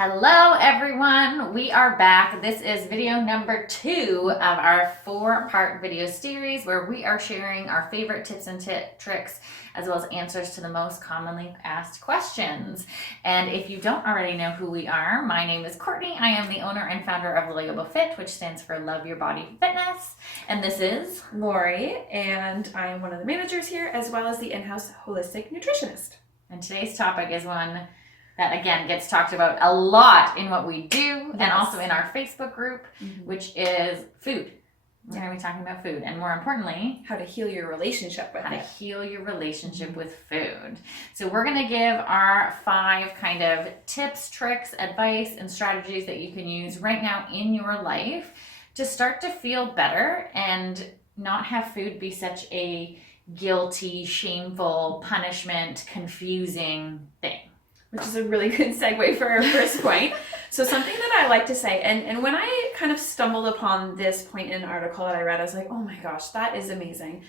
Hello everyone, we are back. This is video number 2 of our 4-part video series where we are sharing our favorite tips and tricks as well as answers to the most commonly asked questions. And if you don't already know who we are, my name is Courtney. I am the owner and founder of Loyobo FIT, which stands for Love Your Body Fitness. And this is Lori, and I am one of the managers here as well as the in-house holistic nutritionist. And today's topic is one that again gets talked about a lot in what we do and also in our Facebook group, which is food. We're going to be talking about food and more importantly, how to heal your relationship with with food. So we're going to give our 5 kind of tips, tricks, advice, and strategies that you can use right now in your life to start to feel better and not have food be such a guilty, shameful, punishment, confusing thing. Which is a really good segue for our first point. So something that I like to say, and when I kind of stumbled upon this point in an article that I read, I was like, oh my gosh, that is amazing.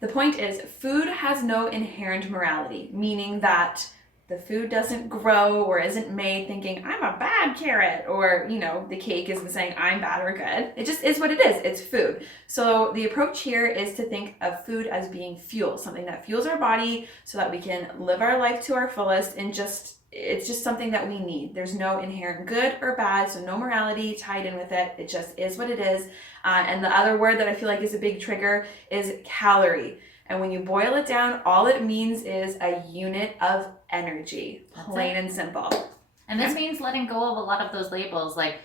The point is, food has no inherent morality, meaning that the food doesn't grow or isn't made thinking, I'm a bad carrot, or, you know, the cake isn't saying I'm bad or good. It just is what it is. It's food. So the approach here is to think of food as being fuel, something that fuels our body so that we can live our life to our fullest and it's just something that we need. There's no inherent good or bad, so no morality tied in with it. It just is what it is. And the other word that I feel like is a big trigger is calorie. And when you boil it down, all it means is a unit of energy, plain and simple. And this means letting go of a lot of those labels like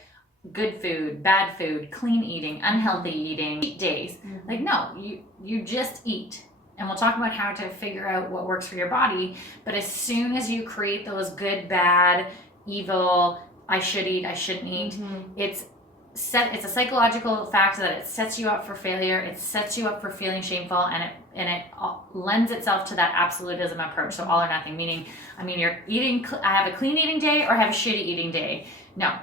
good food, bad food, clean eating, unhealthy eating, cheat days. Like, no, you just eat. And we'll talk about how to figure out what works for your body. But as soon as you create those good, bad, evil, I should eat, I shouldn't eat, it's a psychological fact that it sets you up for failure. It sets you up for feeling shameful, and it lends itself to that absolutism approach. So all or nothing, meaning, you're eating, I have a clean eating day or I have a shitty eating day. No,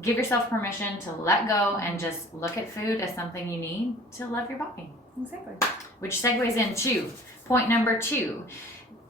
give yourself permission to let go and just look at food as something you need to love your body. Exactly. Which segues into point number 2.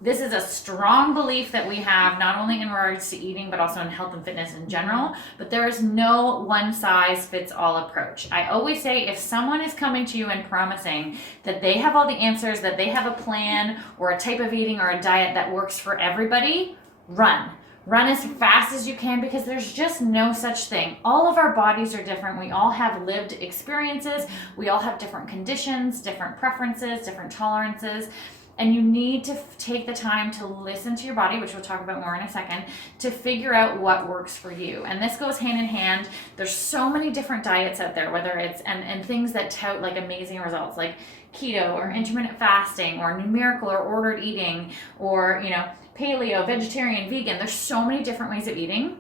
This is a strong belief that we have, not only in regards to eating, but also in health and fitness in general, but there is no one-size-fits-all approach. I always say if someone is coming to you and promising that they have all the answers, that they have a plan or a type of eating or a diet that works for everybody, run. Run as fast as you can because there's just no such thing. All of our bodies are different. We all have lived experiences. We all have different conditions, different preferences, different tolerances. And you need to take the time to listen to your body, which we'll talk about more in a second, to figure out what works for you. And this goes hand in hand. There's so many different diets out there, whether it's, and things that tout like amazing results, like keto or intermittent fasting or numerical or ordered eating or, paleo, vegetarian, vegan. There's so many different ways of eating,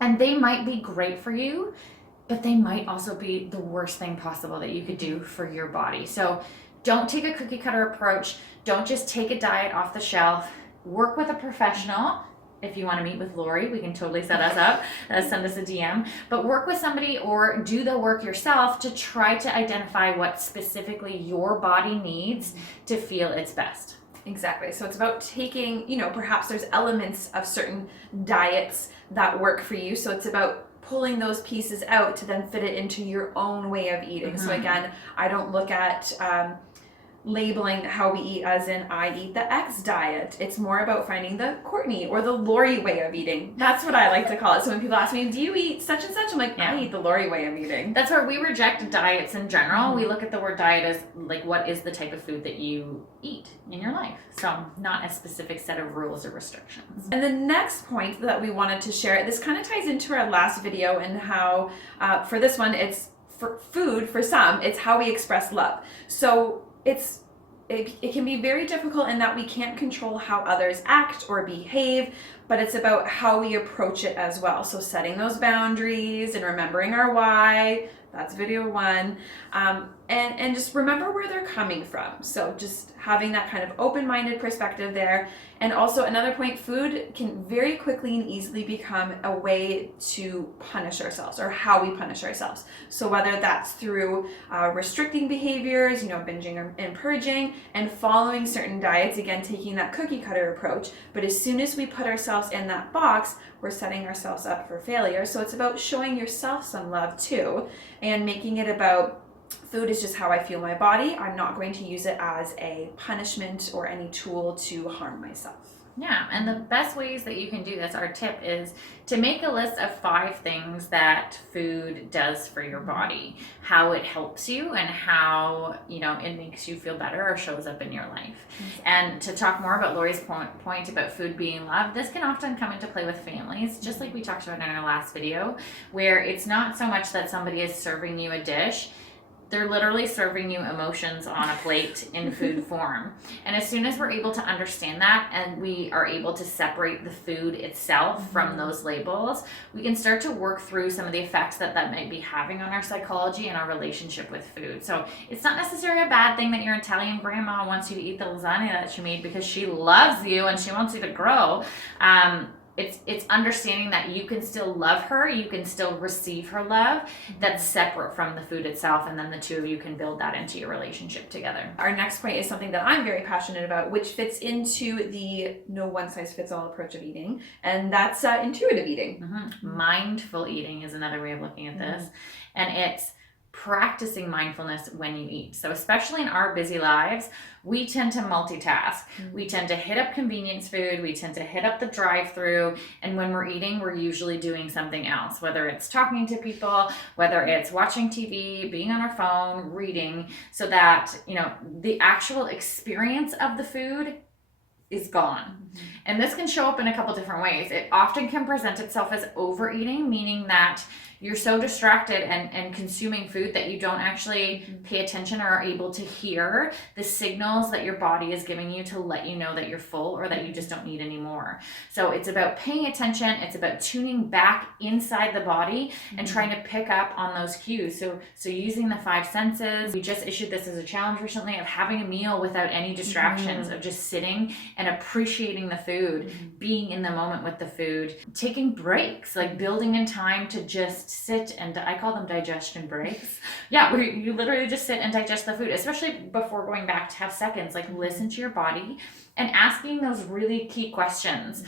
and they might be great for you, but they might also be the worst thing possible that you could do for your body. So don't take a cookie cutter approach. Don't just take a diet off the shelf. Work with a professional. If you want to meet with Lori, we can totally set us up. Send us a DM. But work with somebody or do the work yourself to try to identify what specifically your body needs to feel its best. Exactly. So it's about taking, perhaps there's elements of certain diets that work for you. So it's about pulling those pieces out to then fit it into your own way of eating. So again, I don't look at labeling how we eat as in I eat the X diet. It's more about finding the Courtney or the Lori way of eating. That's what I like to call it. So when people ask me, do you eat such and such? I'm like, I eat the Lori way of eating. That's where we reject diets in general. We look at the word diet as like, what is the type of food that you eat in your life? So not a specific set of rules or restrictions. And the next point that we wanted to share, this kind of ties into our last video and how for this one, it's for food for some, it's how we express love. So it can be very difficult in that we can't control how others act or behave, but it's about how we approach it as well. So setting those boundaries and remembering our why, That's video 1. And just remember where they're coming from. So just having that kind of open-minded perspective there. And also another point, food can very quickly and easily become a way to punish ourselves, or how we punish ourselves. So whether that's through restricting behaviors, binging and purging, and following certain diets, again, taking that cookie cutter approach. But as soon as we put ourselves in that box, we're setting ourselves up for failure. So it's about showing yourself some love too, and making it about food is just how I feel my body. I'm not going to use it as a punishment or any tool to harm myself. Yeah, and the best ways that you can do this, our tip is to make a list of 5 things that food does for your body, how it helps you, and how, it makes you feel better or shows up in your life. Exactly. And to talk more about Lori's point about food being love, this can often come into play with families, just like we talked about in our last video, where it's not so much that somebody is serving you a dish. They're literally serving you emotions on a plate in food form. And as soon as we're able to understand that, and we are able to separate the food itself from those labels, we can start to work through some of the effects that might be having on our psychology and our relationship with food. So it's not necessarily a bad thing that your Italian grandma wants you to eat the lasagna that she made because she loves you and she wants you to grow. It's understanding that you can still love her, you can still receive her love, that's separate from the food itself, and then the two of you can build that into your relationship together. Our next point is something that I'm very passionate about, which fits into the no one-size-fits-all approach of eating, and that's intuitive eating. Mindful eating is another way of looking at this, and it's practicing mindfulness when you eat. So especially in our busy lives, we tend to multitask. We tend to hit up convenience food, we tend to hit up the drive-through, and when we're eating, we're usually doing something else, whether it's talking to people, whether it's watching TV, being on our phone, reading, so that, the actual experience of the food is gone. And this can show up in a couple different ways. It often can present itself as overeating, meaning that you're so distracted and consuming food that you don't actually pay attention or are able to hear the signals that your body is giving you to let you know that you're full or that you just don't need any more. So it's about paying attention. It's about tuning back inside the body and trying to pick up on those cues. So using the 5 senses. We just issued this as a challenge recently of having a meal without any distractions, of just sitting and appreciating the food, being in the moment with the food, taking breaks, like building in time to just sit, and I call them digestion breaks. Yeah, where you literally just sit and digest the food, especially before going back to have seconds, like listen to your body and asking those really key questions,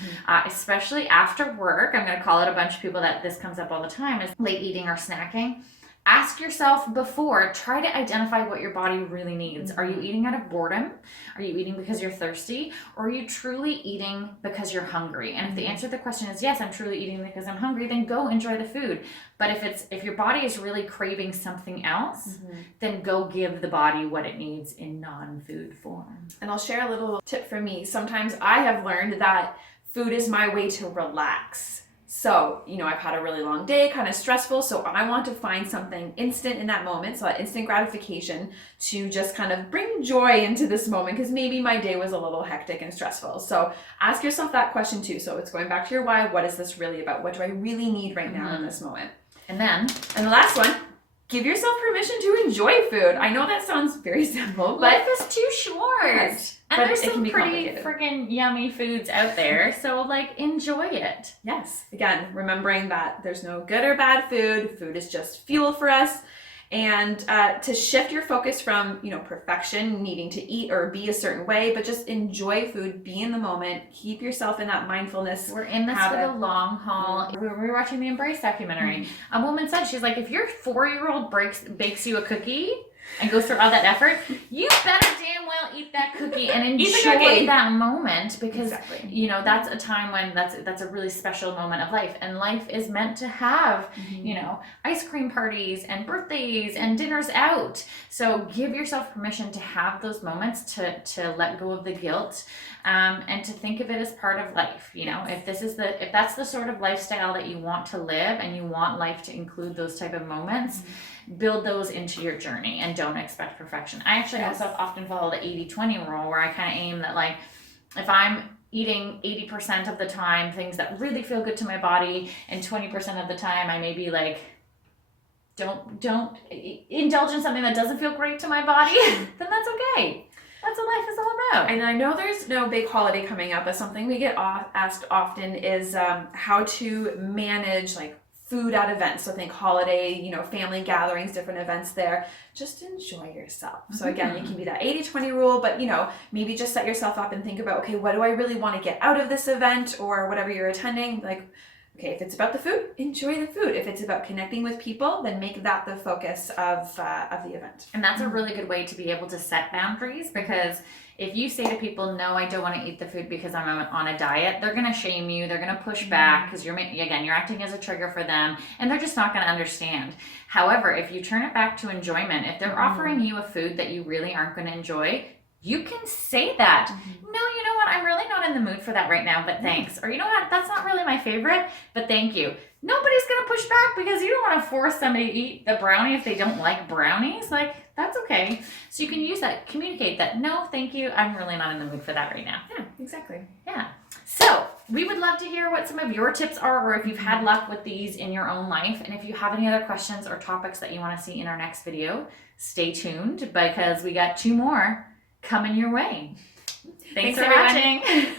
especially after work. I'm going to call it a bunch of people that this comes up all the time, is late eating or snacking. Ask yourself before, try to identify what your body really needs. Are you eating out of boredom? Are you eating because you're thirsty? Or are you truly eating because you're hungry? And if the answer to the question is yes, I'm truly eating because I'm hungry, then go enjoy the food. But if your body is really craving something else, then go give the body what it needs in non-food form. And I'll share a little tip from me. Sometimes I have learned that food is my way to relax. So, I've had a really long day, kind of stressful, so I want to find something instant in that moment, so that instant gratification to just kind of bring joy into this moment, because maybe my day was a little hectic and stressful. So ask yourself that question too. So it's going back to your why. What is this really about? What do I really need right now in this moment? And the last one, give yourself permission to enjoy food. I know that sounds very simple, but life is too short. Yes, and but there's it can some be pretty complicated. freaking yummy foods out there. So enjoy it. Yes. Again, remembering that there's no good or bad food. Food is just fuel for us. And to shift your focus from, perfection, needing to eat or be a certain way, but just enjoy food, be in the moment, keep yourself in that mindfulness. We're in this for the long haul. We were watching the Embrace documentary. A woman said, she's like, if your 4-year-old bakes you a cookie and goes through all that effort, you better damn well eat that cookie and enjoy that moment, because that's a time when that's a really special moment of life, and life is meant to have ice cream parties and birthdays and dinners out. So give yourself permission to have those moments, to let go of the guilt, and to think of it as part of life. If that's the sort of lifestyle that you want to live, and you want life to include those type of moments, build those into your journey and don't expect perfection. I actually also often follow the 80-20 rule, where I kind of aim that if I'm eating 80% of the time things that really feel good to my body, and 20% of the time I may be don't indulge in something that doesn't feel great to my body, then that's okay. That's what life is all about. And I know there's no big holiday coming up, but something we get asked often is how to manage like food at events. So think holiday, family gatherings, different events there. Just enjoy yourself. So again, you can be that 80-20 rule, but maybe just set yourself up and think about, okay, what do I really want to get out of this event or whatever you're attending? Like, okay, if it's about the food, enjoy the food. If it's about connecting with people, then make that the focus of the event. And that's a really good way to be able to set boundaries, because if you say to people, no, I don't want to eat the food because I'm on a diet, they're going to shame you. They're going to push back because you're acting as a trigger for them, and they're just not going to understand. However, if you turn it back to enjoyment, if they're offering you a food that you really aren't going to enjoy, you can say that. No, you know what? I'm really not in the mood for that right now, but thanks. Or you know what? That's not really my favorite, but thank you. Nobody's going to push back because you don't want to force somebody to eat the brownie if they don't like brownies. Like, that's okay. So you can use that, communicate that, no, thank you. I'm really not in the mood for that right now. Yeah, exactly. Yeah. So we would love to hear what some of your tips are, or if you've had luck with these in your own life. And if you have any other questions or topics that you want to see in our next video, stay tuned because we got 2 more coming your way. Thanks for everyone. watching.